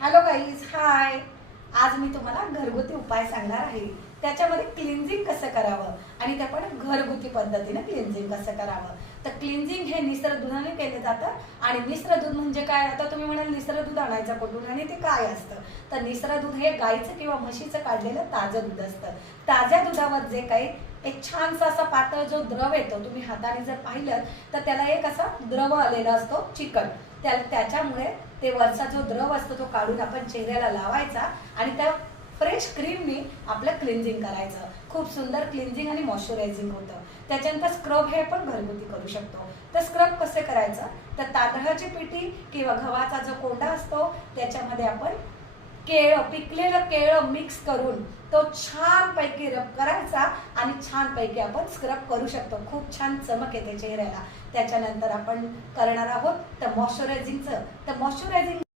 Hello guys, हाय. आज मी तुम्हाला घरगुती उपाय सांगणार आहे. त्याच्यामध्ये क्लिन्झिंग कसं करावं आणि ते पण घरगुती पद्धतीने क्लिन्झिंग कसं करावं. तर क्लिन्झिंग हे निसर दुधाने केले जातं. आणि निसर दूध म्हणजे काय? आता तुम्ही म्हणाल निसर दूध आणायचं कुठून आणि ते काय असतं? तर निसर दूध हे गाईचं किंवा म्हशीचं काढलेलं ताजं दूध असतं. ताज्या दुधावर जे काही एक छानसा असा पातळ जो द्रव येतो, तुम्ही हाताने जर पाहिलं तर त्याला एक असा द्रव आलेला असतो चिकट. त्याच्यामुळे ते वरचा जो द्रव असतो तो काढून आपण चेहऱ्याला लावायचा आणि त्या फ्रेश क्रीमनी आपलं क्लिन्झिंग करायचं. खूप सुंदर क्लिन्झिंग आणि मॉइश्चरायझिंग होतं. त्याच्यानंतर स्क्रब हे पण घरगुती करू शकतो. तर स्क्रब कसं करायचं? तर तांदळाची पिठी किंवा गव्हाचा जो कोंडा असतो त्याच्यामध्ये आपण केळं, पिकलेलं केळं मिक्स करून तो छानपैकी रब करायचा आणि छानपैकी आपण स्क्रब करू शकतो. खूप छान चमक येते चेहऱ्याला. त्याच्यानंतर आपण करणार आहोत तर मॉइश्चरायझिंगचं. तर मॉइश्चरायझिंग